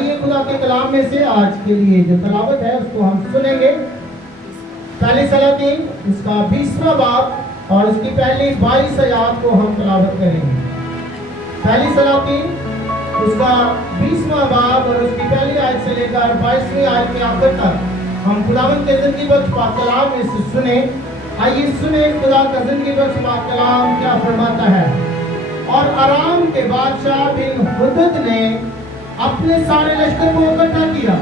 یہ خدا کے کلام میں سے آج کے لیے جو تلاوت ہے اس کو ہم سنیں گے۔ پہلی سلاطین اس کا 20واں باب اور اس کی پہلی 22 آیات کو ہم تلاوت کریں گے۔ پہلی سلاطین اس کا 20واں باب اور اس کی پہلی آیت سے لے کر 22ویں آیت کے آخر تک ہم خداوند کے زندگی بخش پاک کلام میں سے سنیں۔ آئیے سنیں خدا کا زندگی بخش پاک کلام کیا فرماتا ہے۔ اور آرام کے بادشاہ بن حدد نے اپنے سارے لشکر کو اکٹھا کیا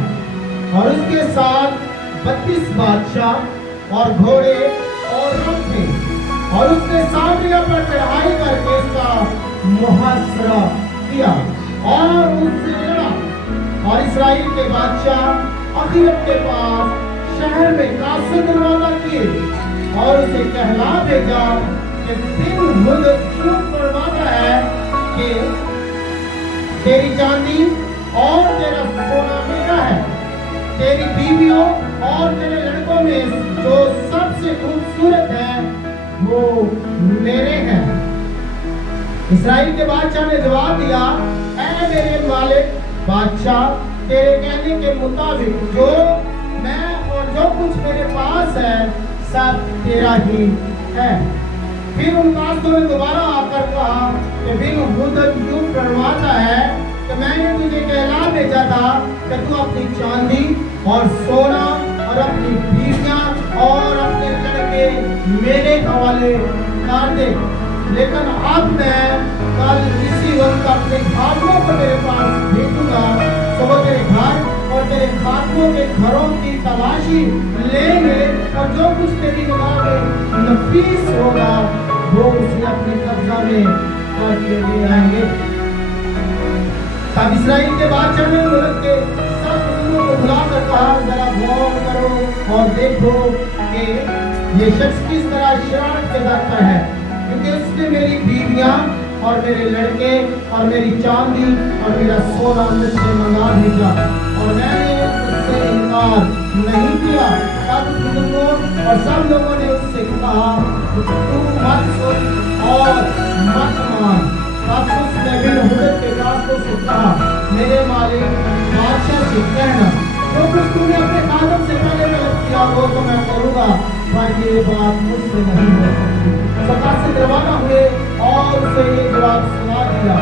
اور اس کے ساتھ 32 بادشاہ اور گھوڑے اور رتھ تھے، اور اس نے سامریا پر چڑھائی کر کے اس کا محاصرہ کیا اور اس سے لڑا، اور اسرائیل کے بادشاہ اخیب کے پاس شہر میں قاصد روانہ کیے اور اسے کہلا بھیجا کہ بن حدد کیوں فرماتا ہے کہ تیری چاندی اور تیرا سونا میرا ہے، تیری بیویوں اور تیرے لڑکوں میں جو سب سے خوبصورت ہے وہ میرے ہیں۔ اسرائیل کے بادشاہ نے جواب دیا، اے میرے مالک بادشاہ، تیرے کہنے کے مطابق جو میں اور جو کچھ میرے پاس ہے سب تیرا ہی ہے۔ پھر ان قاصدوں نے دوبارہ آ کر کہا کہ بن حدد یوں فرماتا ہے کہ میں نے تجھے کہلا بھیجا تھا کہ تو اپنی چاندی اور سونا اور اپنی بیویاں اور اپنے لڑکے میرے حوالے کر دے، لیکن اب میں کل اسی وقت اپنے خادموں کو میرے پاس بھیجوں گا، تو وہ تیرے گھر اور تیرے خادموں کے گھروں کی تلاشی لیں گے، اور جو کچھ تیری نگاہ میں نفیس ہوگا وہ اسے اپنے قبضہ میں کر کے لے آئیں گے۔ تب اسرائیل کے بادشاہ نے ملک کے سب بزرگوں کو بلا کر کہا، ذرا غور کرو اور دیکھو کہ یہ شخص کس طرح شرارت کے در پر ہے، کیونکہ اس نے میری بیویاں اور میرے لڑکے اور میری چاندی اور میرا سونا مجھ سے منگا بھیجا، اور میں نے اس سے انکار نہیں کیا۔ تب بزرگوں اور سب لوگوں نے اس سے کہا، تو مت سن اور مت مان۔ تب اس نے بن حدد کے قاصدوں سے کہا، میرے مالک بادشاہ سے کہنا، جو کچھ تم نے اپنے خادم سے پہلے طلب کیا وہ تو میں کروں گا، پر یہ بات مجھ سے نہیں ہو سکتی۔ قاصد روانہ ہوئے اور اسے یہ جواب سنا دیا۔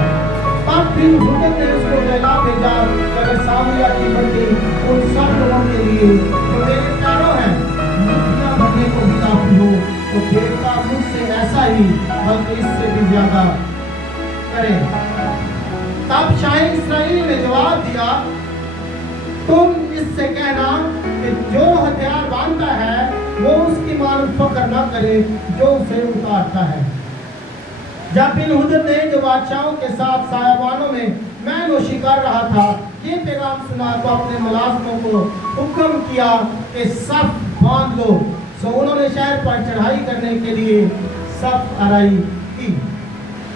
تب بن حدد نے اس کو کہلا بھیجا کہ اگر سامریا کی بندی ان سب لوگوں کے لیے جو میرے پیروں ہیں مٹیاں بھرنے کو بھی کافی ہو تو دیوتا مجھ سے ایسا ہی بلکہ اس سے بھی زیادہ کرے۔ تب شاہ اسرائیل نے جواب دیا، تم اس سے کہنا کہ جو ہتھیار باندھتا ہے وہ اس کی مانند فخر نہ کرے جو اسے اتارتا ہے۔ جب بن حدد نے جو بادشاہوں کے ساتھ سایبانوں میں میں نوشی کر رہا تھا یہ پیغام سنا تو اپنے ملازموں کو حکم کیا کہ صف باندھ لو، سو انہوں نے شہر پر چڑھائی کرنے کے لیے صف آرائی کی۔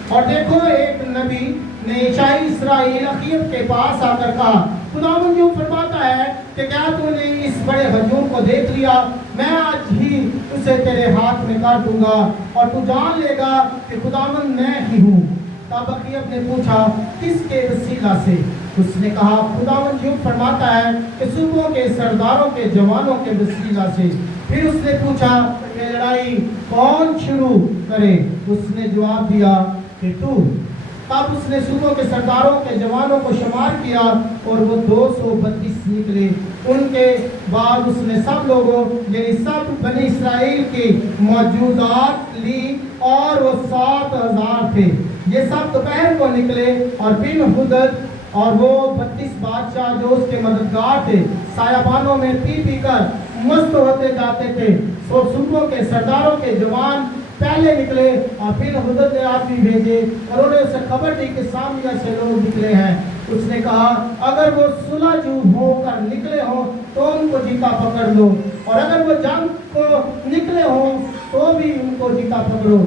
اور دیکھو ایک نبی نے شاہ اسرائیل اخیب کے پاس آ کر کہا، خداوند یوں فرماتا ہے کہ کیا تو نے اس بڑے ہجوم کو دیکھ لیا؟ میں آج ہی اسے تیرے ہاتھ میں کر دوں گا اور تو جان لے گا کہ خداوند میں ہی ہوں۔ تب اخیب نے پوچھا، کس کے وسیلہ سے؟ اس نے کہا، خداوند یوں فرماتا ہے کہ صوبوں کے سرداروں کے جوانوں کے وسیلہ سے۔ پھر اس نے پوچھا کہ لڑائی کون شروع کرے؟ اس نے جواب دیا کہ تو۔ تب اس نے صوبوں کے سرداروں کے جوانوں کو شمار کیا اور وہ 232 نکلے۔ ان کے بعد اس نے سب لوگوں یعنی سب بنی اسرائیل کی موجودات لی اور وہ 7000 تھے۔ یہ سب دوپہر کو نکلے، اور بن حدد اور وہ 32 بادشاہ جو اس کے مددگار تھے سایبانوں میں پی پی کر مست ہوتے جاتے تھے۔ سو صوبوں کے سرداروں کے جوان پہلے نکلے، اور بن حدد نے آدمی بھیجے اور انہوں نے اسے خبر دی کہ سامریا سے لوگ نکلے ہیں۔ اس نے کہا، اگر وہ صلح جو ہو کر نکلے ہوں تو ان کو جیتا پکڑ لو، اور اگر وہ جنگ کو نکلے ہوں تو بھی ان کو جیتا پکڑو۔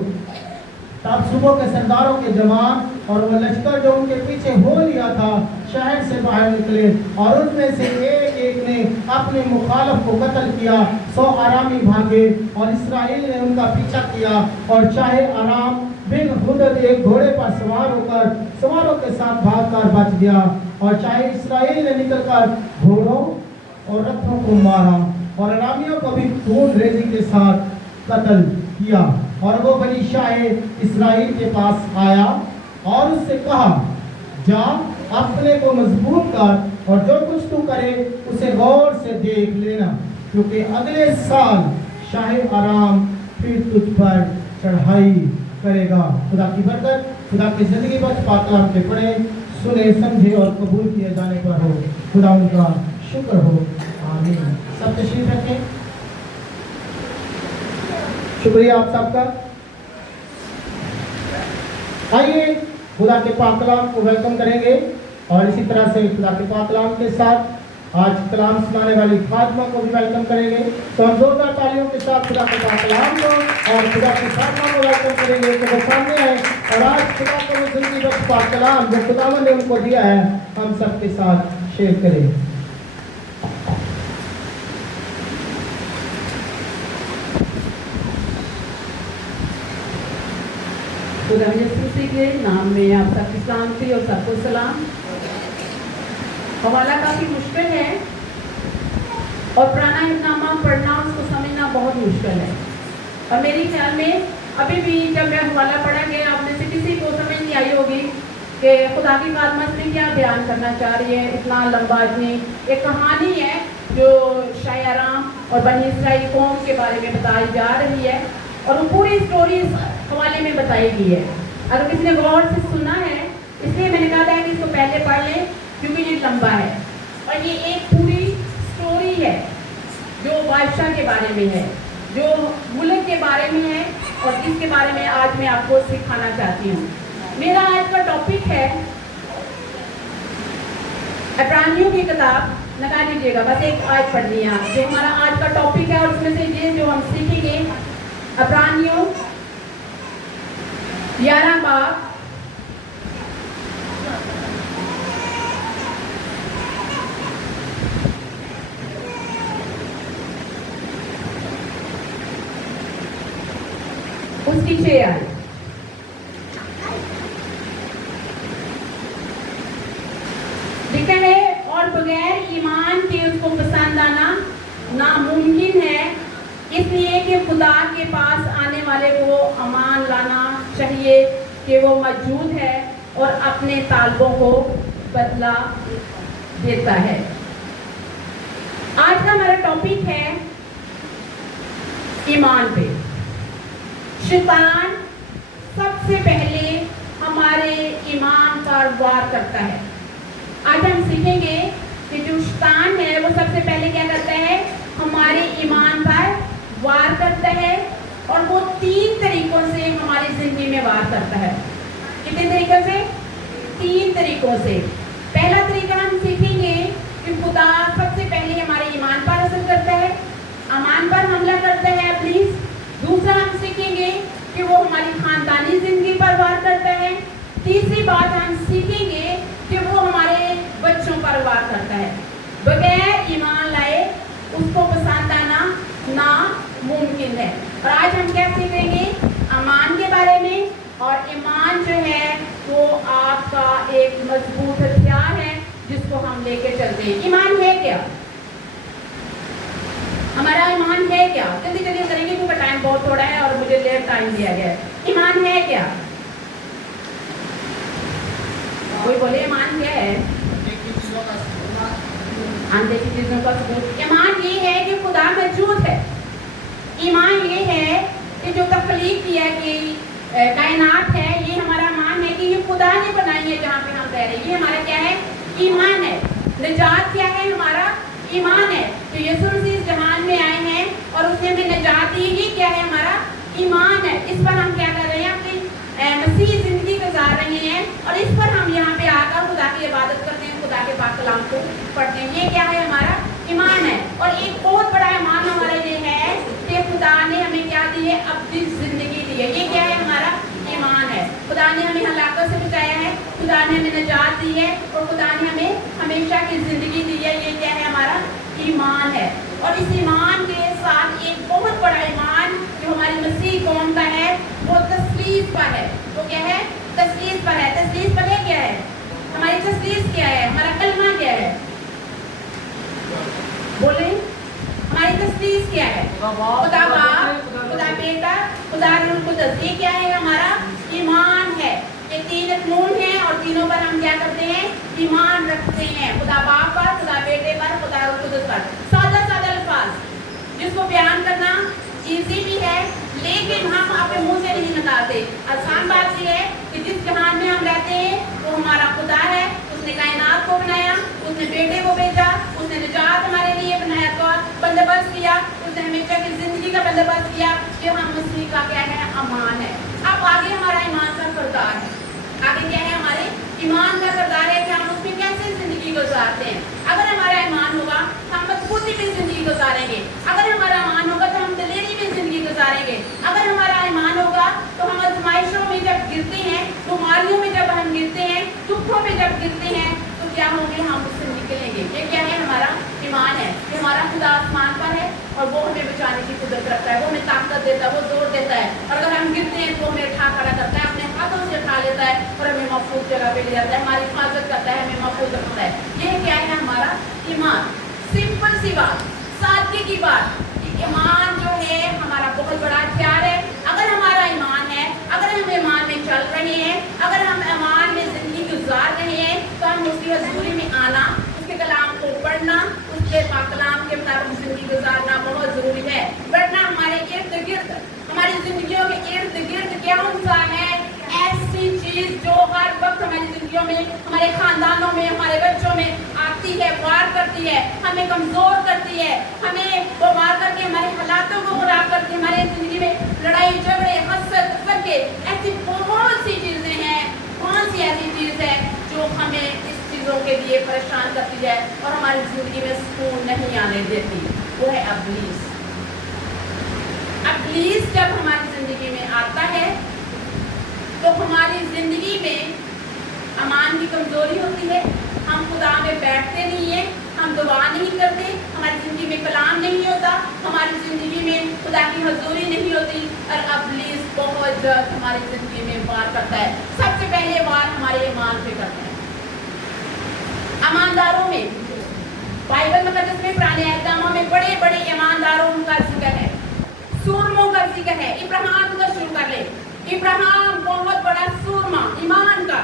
تب صوبوں کے سرداروں کے جوان اور وہ لشکر جو ان کے پیچھے ہو لیا تھا شہر سے باہر نکلے، اور ان میں سے ایک ایک نے اپنے مخالف کو قتل کیا۔ سو آرامی بھاگے اور اسرائیل نے ان کا پیچھا کیا، اور شاہ آرام بن حدد ایک گھوڑے پر سوار ہو کر سواروں کے ساتھ بھاگ کر بچ گیا۔ और चाहे इसराइल ने निकल कर घोड़ों और रथों को मारा और अरामियों को भी खून रेजी के साथ कत्ल किया। और वो बनी शाह इसराइल के पास आया और उससे कहा, जा अपने को मजबूत कर और जो कुछ तू करे उसे गौर से देख लेना, क्योंकि अगले साल शाह आराम फिर तुझ पर चढ़ाई करेगा। खुदा की बरकत खुदा की जिंदगी बख्श पाक कलाम के पढ़े, सुने, समझे और कबूल किए जाने पर हो। खुदा उनका शुक्र हो। आमीन। सब तशरीफ रखें। शुक्रिया आप सबका। आइए खुदा के पाक कलाम को वेलकम करेंगे और इसी तरह से खुदा के पाक कलाम के साथ आज कलाम सुनाने वाली फातिमा को भी वेलकम करेंगे। तो हम जोरदार तालियों के साथ खुदा के पाक कलाम को और खुदा की फातिमा को वेलकम करेंगे। तो वो सामने है और आज खुदा को जिंदगी बख्श पाक कलाम जो खुदावंद ने उनको दिया है हम सबके साथ शेयर करें। खुदा यीशु के नाम में आप सबकी सलामती और सबको सलाम। हवाला काफ़ी मुश्किल है और पुराना हिब्बनामा पढ़ना उसको समझना बहुत मुश्किल है। और मेरे ख्याल में अभी भी जब मैं हवाला पढ़ा गया आप में से किसी को समझ नहीं आई होगी कि खुदा की फातिमा ने क्या बयान करना चाह रही है। इतना लंबा इतनी एक कहानी है जो शाह आराम और बनी इसराइल कौम के बारे में बताई जा रही है और वो पूरी स्टोरी इस हवाले में बताई गई है। अगर किसी ने गौर से सुना है इसलिए मैंने कहा था कि इसको पहले पढ़ लें क्योंकि ये लंबा है और ये एक पूरी स्टोरी है जो बादशाह के बारे में है, जो मुल्क के बारे में है और जिसके बारे में आज मैं आपको सिखाना चाहती हूँ। मेरा आज का टॉपिक है इब्रानियों की किताब। लगा लीजिएगा, बस एक आयत पढ़नी है जो हमारा आज का टॉपिक है और उसमें से ये जो हम सीखेंगे इब्रानियों 11 बाब उसकी 6 आयत। लिखा है, और बगैर ईमान के उसको पसंद आना नामुमकिन है, इसलिए कि खुदा के पास आने वाले को अमान लाना चाहिए कि वो मौजूद है और अपने तालबों को बदला देता है। आज का हमारा टॉपिक है ईमान पे। शैतान सबसे पहले हमारे ईमान पर वार करता है। आज हम सीखेंगे कि जो शैतान है वो सबसे पहले क्या करता है, हमारे ईमान पर वार करता है और वो 3 तरीकों से हमारी जिंदगी में वार करता है। कितने तरीकों से? 3 तरीकों से। पहला तरीका हम सीखेंगे कि खुदा सबसे पहले हमारे ईमान पर असर करता है, ईमान पर हमला करता है प्लीज। दूसरा हम सीखेंगे कि वो हमारी खानदानी जिंदगी पर वार करता है। तीसरी बात हम सीखेंगे कि वो हमारे बच्चों पर वार करता है। बगैर ईमान लाए उसको पसंद आना नामुमकिन है। और आज हम क्या सीखेंगे ईमान के बारे में। और ईमान जो है वो आपका एक मजबूत हथियार है जिसको हम लेके चलते हैं। ईमान है क्या? हमारा ईमान है क्या? जल्दी जल्दी करेंगे क्योंकि टाइम बहुत थोड़ा है और मुझे लेट टाइम दिया गया है। ईमान है क्या? कोई बोले ईमान क्या है? अनदेखी चीजों का सबूत। ईमान ये है कि खुदा मौजूद है। ईमान ये है कि जो तख्लीक किया कि कायनात है, ये हमारा ईमान है कि ये खुदा ने बनाई है जहाँ पे हम रह रहे हैं। ये हमारा क्या है? ईमान है। निजात क्या है? हमारा ईमान है। तो यीशु मसीह जहान में आए हैं और उसने हमें निजात दी, ये क्या है? हमारा ईमान है। इस पर हम क्या कर रहे हैं? अपनी मसीह जिंदगी गुजार रहे हैं और इस पर हम यहाँ पे आकर खुदा की इबादत करते हैं, खुदा के पाक कलाम को पढ़ते हैं। ये क्या है? हमारा ईमान है। और एक बहुत बड़ा ईमान हमारा ये है कि खुदा ने हमें क्या दी है? अपनी जिंदगी दी है। ये क्या है? हमारा ईमान है। खुदा ने हमें हलाकत से बचाया है, खुदा ने हमें निजात दी है और खुदा ने हमें हमेशा की जिंदगी दी है। ये क्या है? हमारा ईमान है। और इस ईमान के साथ एक बहुत बड़ा ईमान जो हमारी मसीह कौम का है वो तस्लीस पर है। वो क्या है? तस्लीस पर है। तस्लीस पर है क्या है? हमारी तस्लीस क्या है? हमारा करते हैं? ईमान रखते हैं खुदा बाप पर, खुदा बेटे पर, खुदा रूह कुदस पर। सादा सादा अल्फाज जिसको बयान करना इजी भी है, लेकिन हम अपने मुंह से नहीं निकालते। आसान बात यह है कि जिस जहान में हम रहते हैं वो हमारा खुदा है। उसने कायनात को बनाया, उसने बेटे को भेजा, उसने निजात हमारे लिए बनाया का बंदोबस्त किया, उसने हमेशा की जिंदगी का बंदोबस्त किया। ये हम मुस्लिम का क्या है? अमान है। अब आगे हमारा ईमान का किरदार है। आगे क्या है? हमारे ईमान का किरदार है कि हम उसमें कैसे जिंदगी गुजारते हैं। अगर हमारा ईमान होगा तो हम मजबूती में जिंदगी गुजारेंगे। अगर हमारा ईमान होगा तो हम दिलेरी में जिंदगी गुजारेंगे। अगर हमारा ईमान होगा तो हम आजमाइशों में जब गिरते हैं, बीमारियों में जब हम गिरते हैं, दुखों में जब गिरते हैं, तो क्या होंगे? हम उससे निकलेंगे। ये क्या है? हमारा ईमान है। ये हमारा खुदा आसमान पर है और वो हमें बचाने की कुदरत रखता है, वो हमें ताकत देता है, वो जोर देता है। और अगर हम गिरते हैं तो वो हमें उठा खड़ा करता है, अपने हाथों से उठा लेता है और हमें महफूज जगह पे ले जाता है, हमारी हिफाजत करता है, हमें महफूज रखता है। ये क्या है? हमारा ईमान। सिंपल सी बात, सादगी की बात। ईमान जो है हमारा बहुत बड़ा हथियार है। अगर हमारा ईमान है, अगर हम ईमान में चल रहे हैं, अगर हम ईमान में जिंदगी गुजार रहे हैं, तो हम उसकी हजूरी में आना, उसके कलाम को पढ़ना, उसके कलाम के मुताबिक जिंदगी गुजारना बहुत जरूरी है। वरना हमारे इर्द गिर्द, हमारी जिंदगियों के इर्द गिर्द क्या होता है? ऐसी चीज जो हर वक्त हमारी जिंदगियों में, हमारे खानदानों में, हमारे बच्चों में आती है, वार करती है, हमें कमजोर करती है, हमें वो वार करके हमारे हालातों को खराब करती है। हमारे जिंदगी में लड़ाई झगड़े, हसद, फरके, ऐसी बहुत सी चीजें हैं। कौन सी ऐसी चीज है जो हमें इस चीजों के लिए परेशान करती है और हमारी जिंदगी में सुकून नहीं आने देती? वो है इब्लीस। इब्लीस जब हमारी जिंदगी में आता है तो हमारी जिंदगी में अमान की कमजोरी होती है, हम खुदा में बैठते नहीं हैं, हम दुआ नहीं करते, हमारी ज़िंदगी में कलाम नहीं होता, हमारी ज़िंदगी में खुदा की हजूरी नहीं होती और इब्लीस बहुत जल्द हमारी ज़िंदगी में वार करता है। सबसे पहले वार हमारे ईमान पे करता है। ईमानदारों में बाइबल मुकद्दस में पुराने अहकामों में बड़े बड़े ईमानदारों का जिक्र है, सूरमों का जिक्र है। इब्राहिम को शुरू कर ले। इब्राहिम बहुत बड़ा सूरमा ईमान का,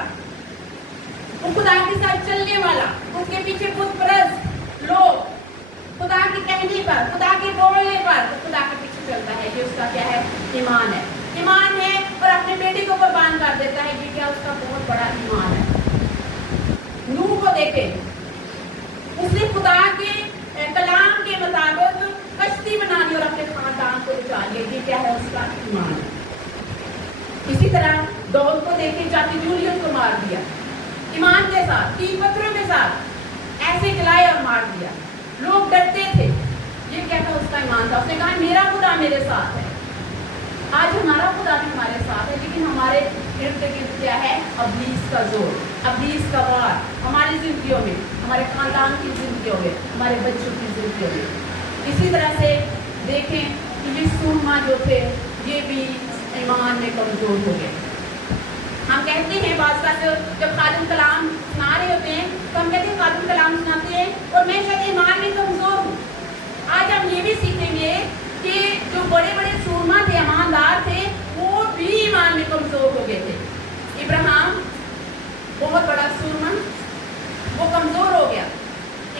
वो खुदा के साथ चलने वाला, उसके पीछे बुत परस्त लोग खुदा के कहने पर, खुदा के बोलने पर तो खुदा के पीछे चलता है। ये उसका क्या है? ईमान है। ईमान है और अपने बेटे को कुर्बान कर देता है। ये क्या? उसका बहुत बड़ा ईमान है। नूह को देखे, उसने खुदा के कलाम के मुताबिक कश्ती बनानी और अपने खानदान को बचा लिया। ये क्या है? उसका ईमान है। इसी तरह दाऊद को देखे, जाति जूलियत को मार दिया ईमान के साथ, 3 पत्थरों के साथ ऐसे जलाए और मार दिया। लोग डरते थे। ये क्या था? उसका ईमान था। उसने कहा मेरा खुदा मेरे साथ है। आज हमारा खुदा भी हमारे साथ है, लेकिन हमारे इर्द गिर्द क्या है? इब्लीस का जोर, इब्लीस का वार हमारी जिंदगियों में, हमारे खानदान की जिंदगियों में, हमारे बच्चों की जिंदगियों में। इसी तरह से देखें कि ये सूरमा जो थे ये भी ईमान में कमजोर हो गए। हम कहते हैं बात का जब खादिम कलाम सुना रहे होते हैं तो हम कहते हैं खादिम कलाम सुनाते हैं और मैं शायद ईमान में कमजोर हूँ। आज हम ये भी सीखेंगे कि जो बड़े बड़े सूरमा थे, ईमानदार थे, वो भी ईमान में कमजोर हो गए थे। इब्राहिम बहुत बड़ा सूरमा, वो कमजोर हो गया,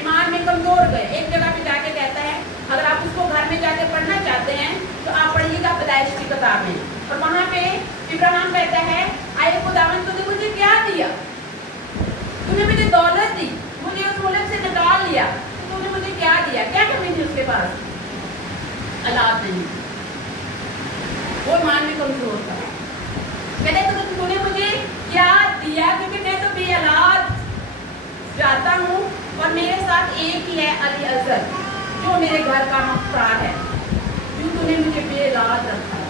ईमान में कमजोर गए। एक जगह पे जाके कहता है, अगर आप उसको घर में जाके पढ़ना चाहते हैं तो आप पढ़िएगा पैदाइश की किताब में। और वहाँ पे इब्राहिम कहता है, आए खुदावन तूने मुझे क्या दिया? तूने मुझे दौलत दी, मुझे उस मुल्क से निकाल लिया, तो तूने मुझे क्या दिया? क्या कमी थी उसके पास? औलाद नहीं। वो ईमान में कमजोर था। कहते तो तूने मुझे क्या दिया? क्योंकि मैं तो बे औलाद जाता हूँ और मेरे साथ एक ही है अली अजहर जो मेरे घर का मुख्तार है। क्यों तूने मुझे बे औलाद रखा?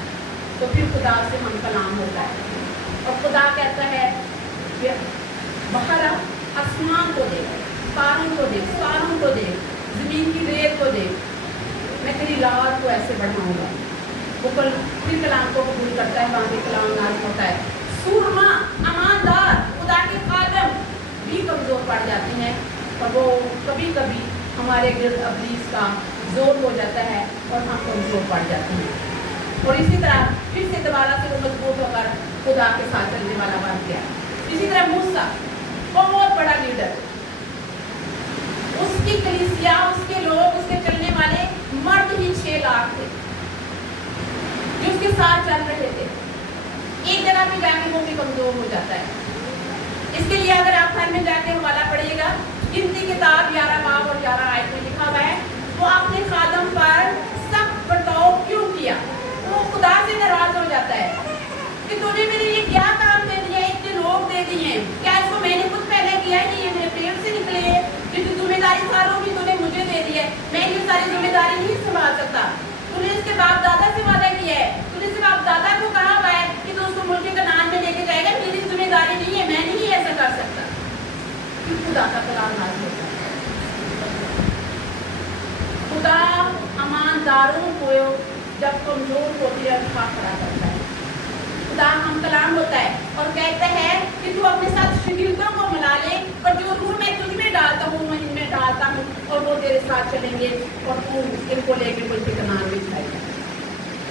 तो फिर खुदा से हम कलाम होता है और खुदा कहता है बाहर आसमान को देख, तारों को देख, तारों को देख, जमीन की रेत को देख, मैं तेरी लाद को ऐसे बढ़ाऊंगा। वो फिर कलाम को कबूल करता है, वहाँ पे कलाम नाज़िल होता है। सूरमा, ईमानदार, खुदा के खादिम भी कमजोर पड़ जाते हैं और वो कभी कभी हमारे गिर्द इब्लीस का जोर हो जाता है और हम कमजोर पड़ जाते हैं। और इसी तरह फिर से दोबारा से वो मजबूत होकर खुदा के साथ चलने वाला बन गया। इसी तरह मूसा बहुत साथ चल रहे थे, एक जगह पे जाके वो भी कमजोर हो जाता है। इसके लिए अगर आप घर में जाके हवाला पढ़िएगा, गिनती किताब 11 बाब और 11 आयत में लिखा हुआ है, वो अपने खादम पर सख्त बर्ताव क्यों किया। वो खुदा से नाराज हो जाता है कि तूने मेरे लिए क्या काम दे दिया, इतने लोग दे दिए हैं, क्या इसको मैंने खुद पैदा किया है कि ये मेरे पेट से निकले हैं, जो जिम्मेदारी सारों की तूने मुझे दे दी है, मैं ये सारी जिम्मेदारी नहीं संभाल सकता। तूने इसके बाप दादा से वादा किया है, तूने इसके बाप दादा को कहा हुआ है कि तू उसको मुल्क कनान में लेके जाएगा, मेरी जिम्मेदारी नहीं है, मैं नहीं ऐसा कर सकता। खुदा का कलाम नाज़िल होता है। खुदा ईमानदारों को जब कमजोर होती है खड़ा करता है। खुदा हम कलाम होता है और कहता है कि तू अपने साथ शागिर्दों को मिला ले, और जो रूह मैं तुझ में डालता हूँ मैं इनमें डालता हूँ, और वो तेरे साथ चलेंगे और तू इनको लेके मुल्क कनान में जाएगा।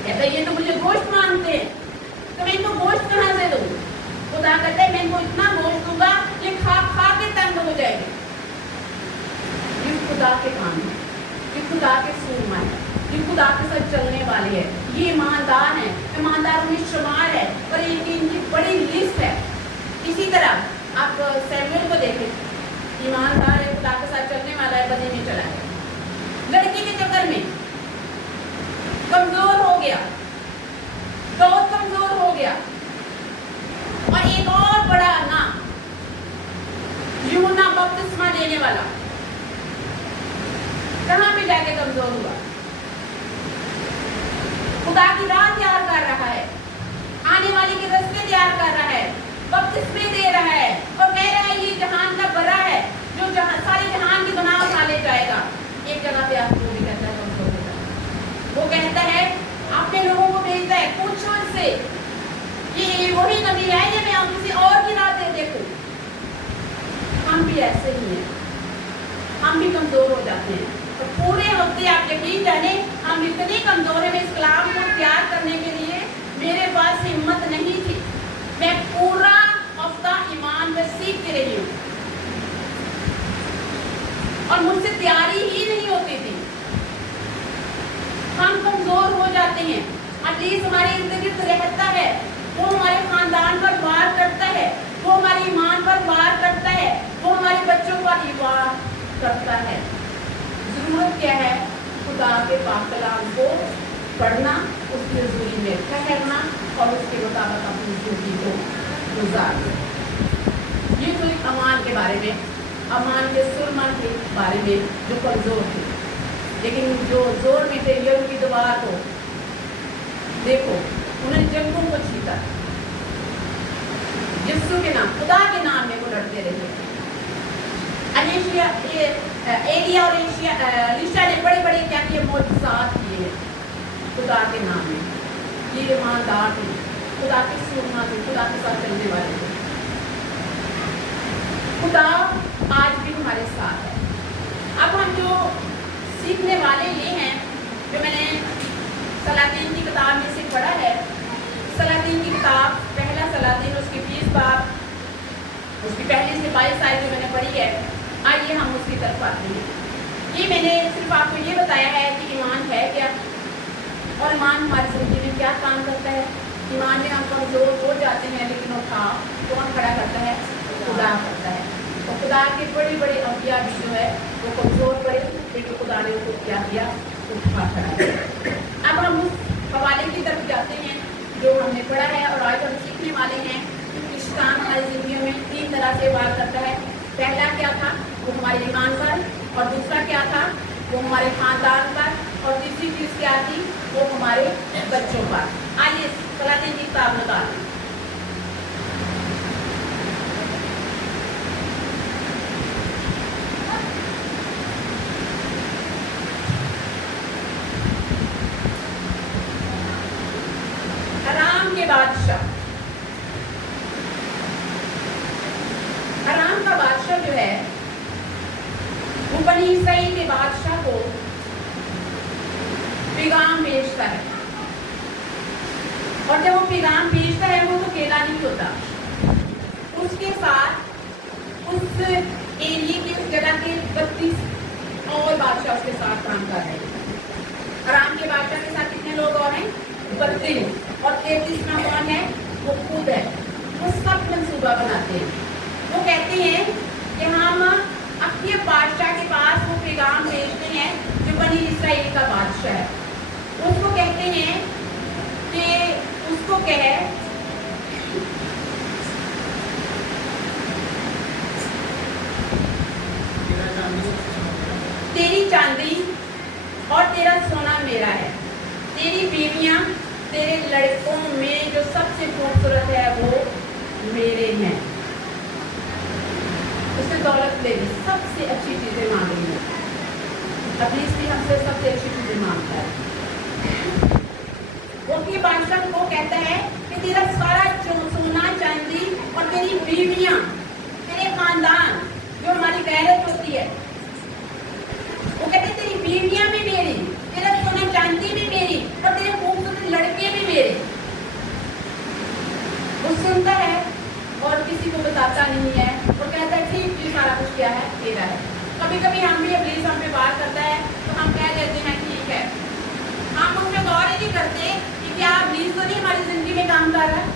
कहता है ये तो मुझे गोश्त मांगते हैं, तो मैं इनको गोश्त कहाँ से दूँ। खुदा कहता है मैं इनको इतना गोश्त दूंगा ये खा खा के तंग हो जाएंगे। ये खुदा के काम है, ये खुदा के सूरमा है, ये खुदा के साथ चलने वाले हैं, ये ईमानदार हैं, ईमानदारों में शुमार है, और इनकी बड़ी लिस्ट है। इसी तरह आप सैमुएल को देखें, ईमानदार है, खुदा के साथ चलने वाला है, बदले में चला है, लड़की के चक्कर में कमजोर हो गया, बहुत कमजोर हो गया, और एक और बड़ा नाम यूहन्ना बपतिस्मा देने वाला कहां पे जाके कमजोर हुआ। खुदा की राह तैयार कर रहा है, आने वाले के रास्ते तैयार कर रहा है, बपतिस्मे दे रहा है, और कह रहा है ये जहान का बड़ा है जो सारे जहान की गुनाह उठा ले जाएगा। एक जगह पे आपको भी कहता है कमजोर हो जाए, वो कहता है अपने लोगों को भेजता है, पूछो इससे कि वही नबी है या मैं किसी और की राह दे देखूं। हम भी ऐसे ही हैं, हम भी कमजोर हो जाते हैं, तो पूरे हफ्ते आप यकीन जाने हम इतने कमजोर हैं। मैं इस कलाम को तैयार करने के लिए मेरे पास हिम्मत नहीं थी, मैं पूरा हफ्ता ईमान में सीखती रही हूँ और मुझसे तैयारी ही नहीं होती थी। हम कमजोर हो जाते हैं, एटलीस्ट हमारे इर्द गिर्द रहता है, वो हमारे खानदान पर वार करता है, वो हमारे ईमान पर वार करता है, वो हमारे बच्चों पर वार करता है। जरूरत क्या है? खुदा के पाक कलाम को पढ़ना, उसकी हज़ूरी में ठहरना और उसके मुताबिक अपनी ज़िंदगी को गुजारना। ये तो एक अमान के बारे में, अमान के सुलमान के बारे में जो कमज़ोर थे, लेकिन जो जोर में थे ये उनकी दीवार को देखो, उन्होंने जंगों को जीता, यीशु के नाम, खुदा के नाम में वो लड़ते रहे। एलिया और एलिशा ने बड़े बड़े क्या किए, मोजज़ात किए हैं खुदा के नाम में। ये ईमानदार थे, खुदा के सुरमा थे, खुदा के साथ चलने वाले थे। खुदा आज भी हमारे साथ है। अब हम जो सीखने वाले ये हैं, जो मैंने सलातीन की किताब में से पढ़ा है, सलातीन की किताब पहला सलातीन उसके 20 बाब उसकी पहली से 22 आयत जो मैंने पढ़ी है, आइए हम उसकी तरफ आते हैं। ये मैंने सिर्फ आपको ये बताया है कि ईमान है क्या और ईमान हमारी ज़िंदगी में क्या काम करता है। ईमान में हम कमज़ोर हो जाते हैं, लेकिन उठा कौन खड़ा करता है? खुदा करता है। और खुदा के बड़े बड़े अंबिया भी जो है वो कमज़ोर पड़े, लेकिन खुदा ने उनको क्या किया? उठा खड़ा किया। अब हम उस हवाले की तरफ जाते हैं जो हमने पढ़ा है, और आज हम सीखने वाले हैं कि शैतान हमारी ज़िंदगी में 3 तरह से वार करता है। पहला क्या था? वो हमारे ईमान पर, और दूसरा क्या था? वो हमारे खानदान पर, और तीसरी चीज़ क्या थी? वो हमारे बच्चों पर। आइए सलातीन की किताब निकालें। अराम के बादशाह, अराम का बादशाह जो है वो बनी इसराइल के बादशाह को पैगाम भेजता है, और जब वो पैगाम भेजता है वो तो अकेला नहीं होता, उसके साथ उस एरिया की, उस जगह के 32 और बादशाह उसके साथ काम कर रहे हैं। अराम के बादशाह के साथ कितने लोग और हैं? 32। और 33वां कौन है? वो खुद है। वो सब मंसूबा बनाते हैं। वो कहते हैं कि हम अपने बादशाह के पास वो पैगाम भेजते हैं जो बनी इसराइल का बादशाह है। उसको कहते हैं कि उसको कहे तेरी चांदी और तेरा सोना मेरा है, तेरी बीवियां तेरे लड़कों में जो सबसे खूबसूरत है वो मेरे हैं। उससे दौलत ले ली, सबसे अच्छी चीजें मांग रही है। अभी इसलिए हमसे सबसे अच्छी चीजें मांगता है। वो अपने बादशाह को कहता है कि तेरा सारा सोना चांदी और तेरी बीवियां, तेरे खानदान जो हमारी गैरत होती है, वो कहते हैं तेरी बीवियां भी मेरी, तेरा सोना चांदी भी मेरी और तेरे खूबसूरत लड़के भी मेरे। वो सुनता है और किसी को बताता नहीं है और कहता है ठीक ये सारा कुछ क्या है? तेरा है। कभी कभी हम भी इब्लीस हम पे बात करता है तो हम कह देते हैं ठीक है। हम उसमें गौर ही नहीं करते कि क्या इब्लीस तो नहीं हमारी जिंदगी में काम कर रहा है।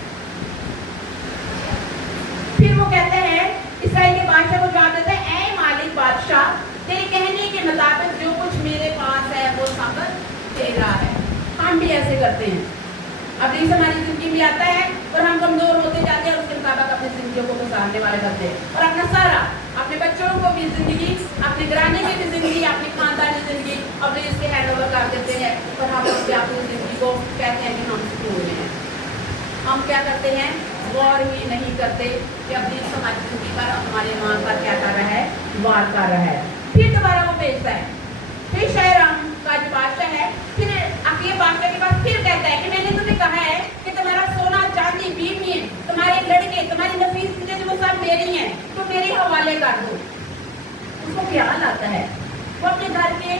फिर वो कहते हैं, इसराइल के बादशाह को जवाब देता है, ऐ मालिक बादशाह, तेरे कहने के मुताबिक जो कुछ मेरे पास है वो सब तेरा है। हम भी ऐसे करते हैं। अब इस हमारी जिंदगी में आता है और हम कमजोर होते जाते हैं और उसके मुताबिक अपनी जिंदगी को गुजारने वाले बनते हैं और अपना सारा, अपने बच्चों को भी जिंदगी, अपने घराने की भी जिंदगी, अपनी खानदानी जिंदगी अब इसके हैंड ओवर कर देते हैं और हम अपनी जिंदगी को कहते हैं कि हम सुकून में हैं। हम क्या करते हैं? गौर ही नहीं करते कि अपनी हमारी जिंदगी पर, हमारे ईमान पर क्या कर रहा है? वार कर रहा है। फिर दोबारा वो भेजता है। फिर शहराम का जो बादशाह है फिर अकीब बादशाह के पास फिर कहता है कि मैंने तुम्हें कहा है कि तुम्हारा सोना चांदी बीवी, तुम्हारे लड़के, तुम्हारी नफीस चीजें वो सब मेरी हैं, तो मेरे हवाले कर दो। उसको ख्याल आता है। वो अपने घर के,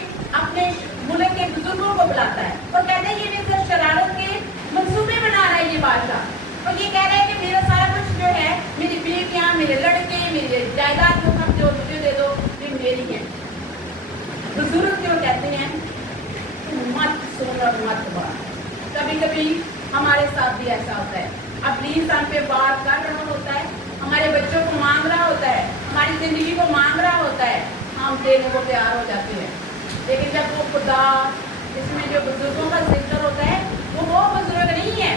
अपने मुल्क के बुजुर्गों को बुलाता है और कहता है ये मेरे शरारत के मंसूबे बना रहा है ये बादशाह और ये कह रहा है कि मेरा सारा कुछ जो है, मेरी बेटियां, मेरे लड़के, मेरी जायदाद को सब जो मुझे दे दो, ये मेरी है। बुजुर्ग जो कहते हैं मत सुन और मत बात। कभी कभी हमारे साथ भी ऐसा होता है। अब लीज हम पे बात कर रहा होता है, हमारे बच्चों को मांग रहा होता है, हमारी जिंदगी को मांग रहा होता है, हम देने को तैयार हो जाते हैं। लेकिन जब वो खुदा, इसमें जो बुजुर्गों का जिक्र होता है, वो बुजुर्ग नहीं है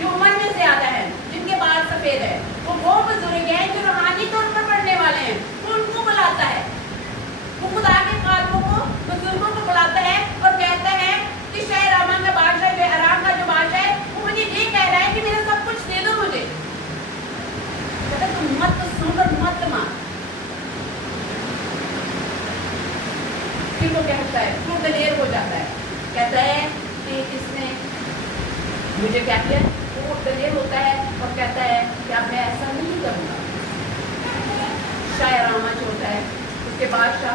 जो उम्र में ज्यादा है, जिनके बाल सफेद है। वो बुजुर्ग हैं जो रूहानी तौर पर पढ़ने वाले हैं। वो उनको बुलाता है, वो खुदा के खादमों को, बुजुर्गों को बुलाता है और कहता है कि शहर रामा का बादशाह, जो आराम का जो बादशाह है, वो मुझे ये कह रहा है कि मेरा सब कुछ दे दो मुझे। कहता है तुम मत सुन और मत मान। फिर वो कहता है, वो दलेर हो जाता है, कहता है कि इसने मुझे क्या किया? वो दलेर होता है और कहता है कि अब मैं ऐसा नहीं करूँगा। शायर रामा जो होता है, उसके बादशाह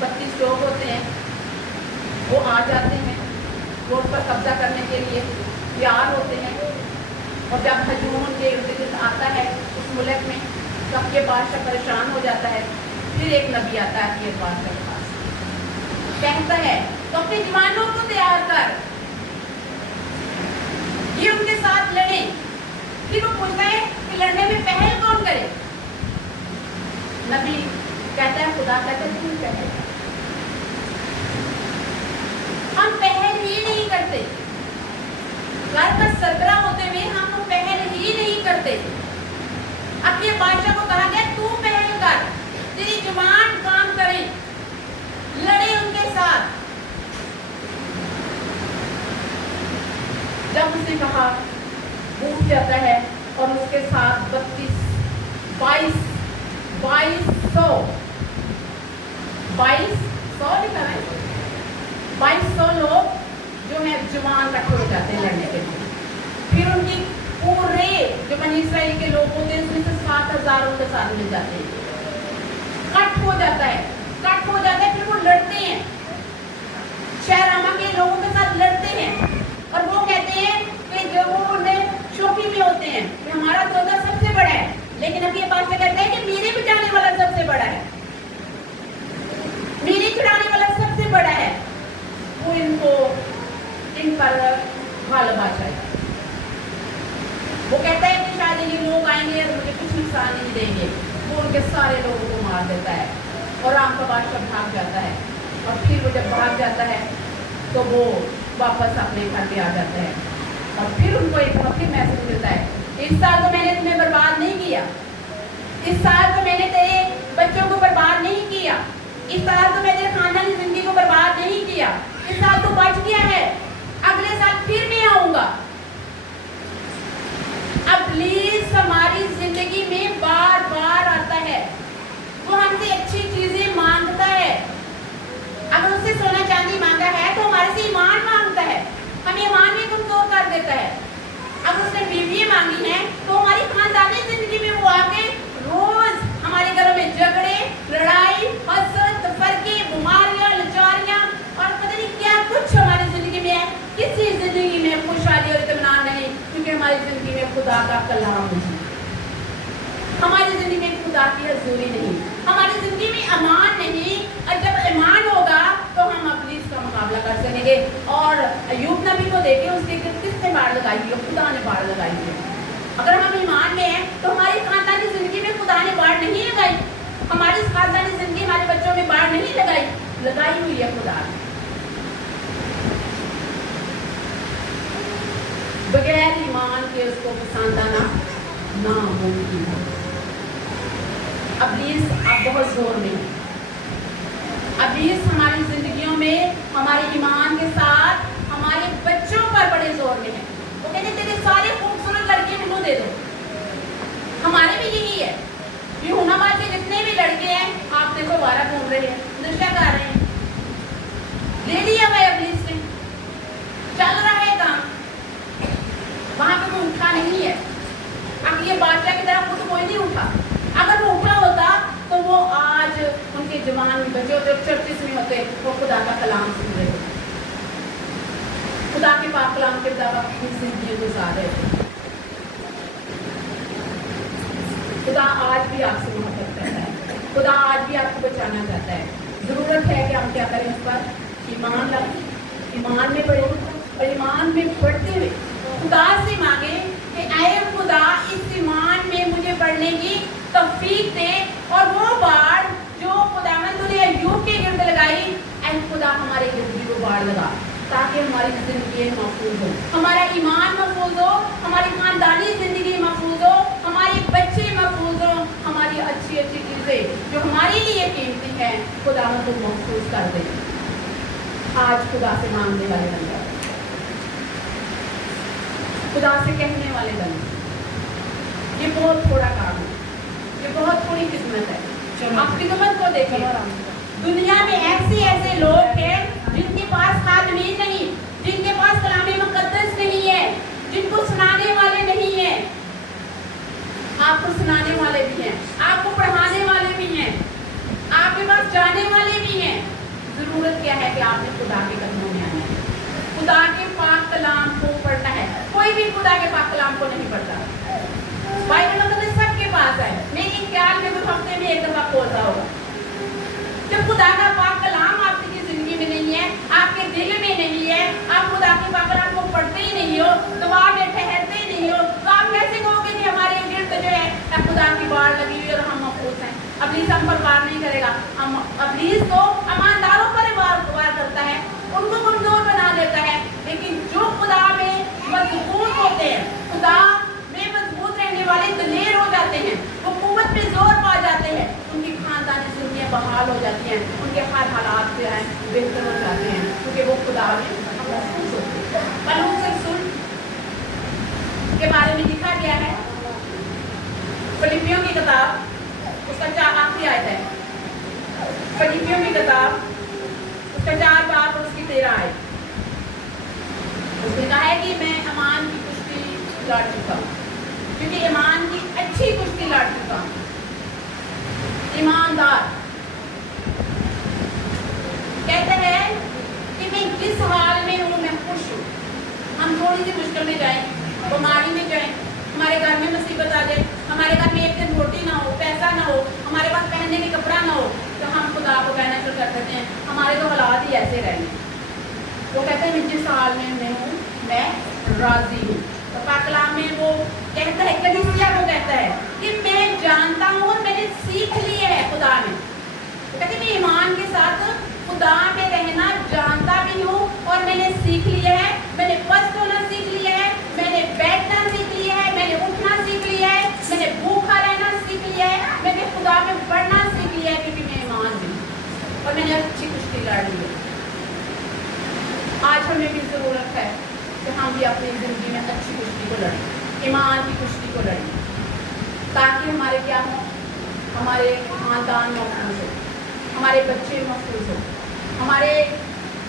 32 लोग होते हैं, वो आ जाते हैं, वो उस पर कब्जा करने के लिए तैयार होते हैं। और जब हजूम के इर्द गिर्द आता है उस मुल्क में, तब ये बादशाह परेशान हो जाता है। फिर एक नबी आता है ये बादशाह के पास, कहता है तो अपने जवानों को तैयार कर, ये उनके साथ लड़े। फिर वो पूछता है कि लड़ने में पहल कौन करे? नबी कहता है, खुदा कहता है तू पहल। हम पहल ही नहीं करते। घर का सरबरा होते हुए हम पहल ही नहीं करते। अब ये बादशाह को कहा गया तू पहल कर, तेरी जुबान काम करे, लड़े उनके साथ। जब उसने कहा, उठ जाता है और उसके साथ 2200 लोग जो है जवान इकट्ठे हो जाते हैं लड़ने के लिए। फिर उनकी पूरे जो बनी इसराइल के लोग होते हैं उसमें से 7000 उनके साथ मिल जाते हैं। कट हो जाता है, फिर वो लड़ते हैं, शहरामा के लोगों के साथ लड़ते हैं और वो कहते हैं कि जो वो उन्हें शौकी में होते हैं कि हमारा तोता सबसे बड़ा है, लेकिन अब ये बात से कहते हैं कि मेरे बचाने वाला सबसे बड़ा है, मेरे चढ़ाने वाला सबसे बड़ा है। वो इन पर गालिब आ जाएगा। लोगों को मार देता है और आम का बादशाह भाग जाता है। और फिर वो जब भाग जाता है तो वो वापस अपने घर पे आ जाता है और फिर उनको एक बार फिर मैसेज मिलता है, इस साल तो मैंने तुम्हें बर्बाद नहीं किया, इस साल तो मैंने तेरे बच्चों को बर्बाद नहीं किया, इस साल तो मैंने तेरे खानदानी जिंदगी को बर्बाद नहीं किया, इस साल तो बच गया है, अगले साल फिर मैं आऊंगा। अब प्लीज हमारी जिंदगी में बार बार आता है, वो हमसे अच्छी चीजें मांगता है। अगर उससे सोना चांदी मांगा है तो हमारे से ईमान मांगता है, हमें ईमान में कमजोर कर देता है। अगर उसने बीवी मांगी है तो हमारी खानदानी जिंदगी में वो आके रोज हमारे घरों में झगड़े, लड़ाई, हसद, तफरके, बीमारियां, लाचारियां और पता नहीं क्या कुछ हमारी जिंदगी में है। किसी जिंदगी में खुशहाली और इत्मीनान नहीं, क्योंकि हमारी जिंदगी में खुदा का कलाम नहीं, हमारी जिंदगी में खुदा की हजूरी नहीं, हमारी जिंदगी में अमान नहीं। और जब ईमान होगा तो हम अपनी इसका मुकाबला कर सकेंगे। और अय्यूब नबी को देखे, उसके किसने बाढ़ लगाई है? खुदा ने बाढ़ लगाई है। अगर हम ईमान में हैं तो हमारी खानदानी जिंदगी में खुदा ने बाढ़ नहीं लगाई, हमारी खानदानी जिंदगी हमारे बच्चों में बाढ़ नहीं लगाई, लगाई हुई है खुदा ने। बगैर ईमान के उसको पसंद आना नामुमकिन है। अब प्लीज आप बहुत जोर में हैं, अबलीस हमारी जिंदगियों में हमारे ईमान के साथ हमारे बच्चों पर बड़े जोर में है। वो कहते तेरे सारे खूबसूरत लड़के मुझे दे दो। हमारे भी यही है, यूनाबाद के जितने भी लड़के हैं आप देखो बारह घूम रहे हैं, नशा कर रहे हैं, ले लिया हुआ अबलीस ने, चल रहा है काम, वहां पे वो उठा नहीं है। अब ये बादशाह की तरफ खुद कोई नहीं उठा, अगर वो उठा होता तो वो आज उनके जवान बच्चे जो चर्चिस में होते वो खुदा का कलाम सुन रहे थे, खुदा के पाक कलाम के मुताबिक अपनी जिंदगी गुजार रहे थे। खुदा आज भी आपसे मोहब्बत करता है, खुदा आज भी आपको बचाना चाहता है। जरूरत है कि हम क्या करें, उस पर ईमान लाएं, ईमान में बढ़े और ईमान में बढ़ते हुए खुदा से मांगे कि आए खुदा इस ईमान में मुझे बढ़ने की तौफीक दे। और वो बाढ़ जो खुदावंद ने अय्यूब के गिर्द लगाई, ऐ खुदा हमारे गिर्द भी वो बाढ़ लगा, ताकि हमारी जिंदगी महफूज हो, हमारा ईमान महफूज हो, हमारी खानदानी जिंदगी महफूज हो, हमारे बच्चे महफूज हो, हमारी अच्छी अच्छी चीजें जो हमारे लिए कीमती हैं खुदावंद को महफूज कर दे। आज खुदा से मांगने वाले बन जाए, खुदा से कहने वाले बन, ये बहुत थोड़ा काम है, ये बहुत थोड़ी किस्मत है। आप किस्मत को देखिए, दुनिया में ऐसे ऐसे लोग हैं जिनके पास खादमीन नहीं, जिनके पास कलामे मुकद्दस नहीं है, जिनको सुनाने वाले नहीं है। आपको सुनाने वाले भी हैं, आपको पढ़ाने वाले भी हैं, आपके पास जाने वाले भी हैं। जरूरत क्या है कि आपने खुदा के कदमों में आना है, खुदा के पाक कलाम को पढ़ना है। कोई भी खुदा के पाक कलाम को नहीं पढ़ता, बाइबल मुकद्दस सबके पास है, मेरे ख्याल में कुछ हफ्ते में एक दफा खोलता होगा। जब खुदा का पाक कलाम आपकी जिंदगी में नहीं है, आपके दिल में नहीं है, आप खुदा के पाक कलाम को पढ़ते ही नहीं हो, दुआ में ठहरते ही नहीं हो, तो आप कैसे कहोगे कि हमारे गिर्द जो है खुदा की बाढ़ लगी हुई है और हम महफूज हैं? अबलीस हम पर वार नहीं करेगा, हम अबलीस तो ईमानदारों पर वार करता है, उनको कमजोर बना देता है। लेकिन जो खुदा में मजबूत होते हैं, खुदा में मजबूत रहने वाले दलेर हो जाते हैं, वो कुव्वत पे जोर पा जाते हैं, उनकी खानदानी जिंदगियां बहाल हो जाती हैं, उनके हर हालात जो है बेहतर हो जाते हैं, क्योंकि वो खुदा में महफूज होते हैं। पलूस रसूल के बारे में लिखा गया है फिलिपियों की किताब, उसका आखिरी आयत है, फिलिपियों की किताब उसका 4 बाब और उसकी 13 आयत। उसने कहा है कि मैं ईमान की कुश्ती लड़ चुका हूँ, क्योंकि ईमान की अच्छी कुश्ती लड़ चुका हूँ। ईमानदार कहते हैं कि मैं जिस हाल में हूँ मैं खुश हूँ। हम थोड़ी सी मुश्किल में जाएं, बीमारी में जाएं, हमारे घर में मुसीबत आ जाए, हमारे घर में एक दिन रोटी ना हो, पैसा ना हो, हमारे पास पहनने के कपड़ा ना हो, तो हम खुदा को कहना शुरू कर देते हैं हमारे तो हालात ही ऐसे रहेंगे। वो कहते हैं जिस हाल में मैं हूँ मैं राजी हूँ। तो पाक कलाम में वो कहता है, कलीसिया को कहता है कि मैं जानता हूँ और मैंने सीख लिया है खुदा में रहना जानता भी हूँ और मैंने सीख लिया है। मैंने पस्त होना सीख लिया है, मैंने बैठना सीख लिया है, मैंने उठना सीख लिया है, मैंने भूखा रहना सीख लिया है, मैंने खुदा में बढ़ना सीख लिया है, क्योंकि मैं ईमान भी हूँ और मैंने अच्छी कुश्ती लड़ ली है। आज हमें भी ज़रूरत है कि हम भी अपनी ज़िंदगी में अच्छी कुश्ती को लड़ें, ईमान की कुश्ती को लड़ें, ताकि हमारे क्या हो, हमारे खानदान महफूज हो, हमारे बच्चे महफूज हो, हमारे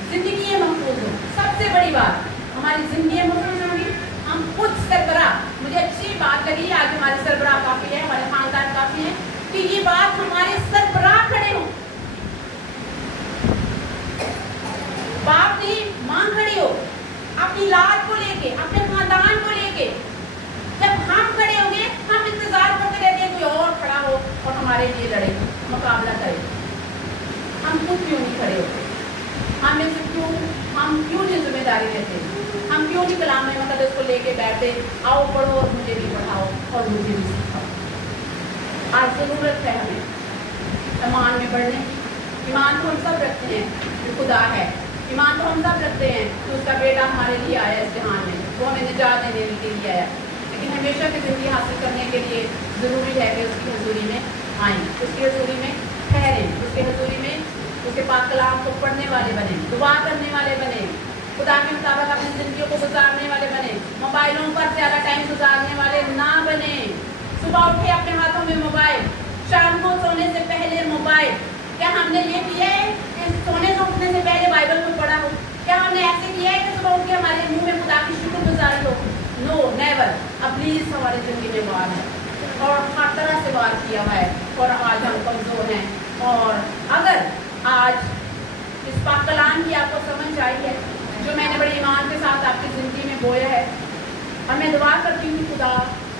ज़िंदगी महफूज हो। सबसे बड़ी बात, हमारी ज़िंदगी महफूज होगी, हम खुद सरबराह। मुझे अच्छी बात लगी, आज हमारे सरबराह काफ़ी है, हमारे खानदान काफ़ी है, कि ये बात हमारे सरबराह खड़े हों, बाप नहीं मां खड़ी हो, अपनी लाद को लेके, अपने खानदान को लेके। जब हम खड़े होंगे, हम इंतजार करते रहते हैं कोई और खड़ा हो और हमारे लिए लड़े, मुकाबला करे। हम खुद क्यों नहीं खड़े होते? हम क्यों नहीं जिम्मेदारी लेते? हम क्यों नहीं कलाम मुक़द्दस को लेके बैठते, आओ पढ़ो और मुझे भी पढ़ाओ और मुझे भी सिखाओ। आज ज़रूरत है हमें ईमान में बढ़ने की। ईमान तो हम सब रखते हैं कि खुदा है, ईमान तो हम सब रखते हैं कि उसका बेटा हमारे लिए आया इस जहान में, वो हमें निजात देने के लिए आया। लेकिन हमेशा की ज़िंदगी हासिल करने के लिए ज़रूरी है कि उसकी हज़ूरी में आएँ, उसकी हज़ूरी में ठहरें, उसके हज़ूरी में उसके पाक कलाम को पढ़ने वाले बने, दुआ करने वाले बने, खुदा के मुताबिक अपनी ज़िंदगी को गुजारने वाले बने, मोबाइलों पर ज़्यादा टाइम गुजारने वाले ना बने। सुबह उठे अपने हाथों में मोबाइल, शाम को सोने से पहले मोबाइल। क्या हमने ये किया है कि सोने से उठने से पहले बाइबल को पढ़ा हो? क्या हमने ऐसे किया है कि सुबह उठ के हमारे मुंह में खुदा की शुक्रगुजारी हो? No, never. अब प्लीज़ हमारी ज़िंदगी में वार है और हर तरह से वार किया हुआ है और आज हम कमज़ोर हैं। और अगर आज इस पाक कलाम की आपको समझ आई है, जो मैंने बड़े ईमान के साथ आपकी ज़िंदगी में बोया है, और मैं दुआ करती हूँ कि खुदा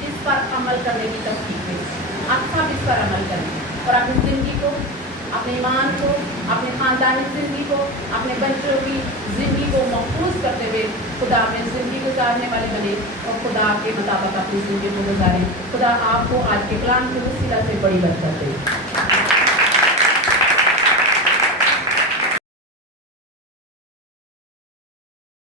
इस पर अमल करने की तौफीक दे, आप सब इस पर अमल करें और अपनी ज़िंदगी को, अपने ईमान को, अपने ख़ानदानी ज़िंदगी को, अपने बच्चों की ज़िंदगी को महफूज करते हुए खुदा अपनी ज़िंदगी गुजारने वाले बने और खुदा के मुताबिक अपनी ज़िंदगी को गुजारें। खुदा आपको आज के कलाम के वसीला से बड़ी बरकत दे।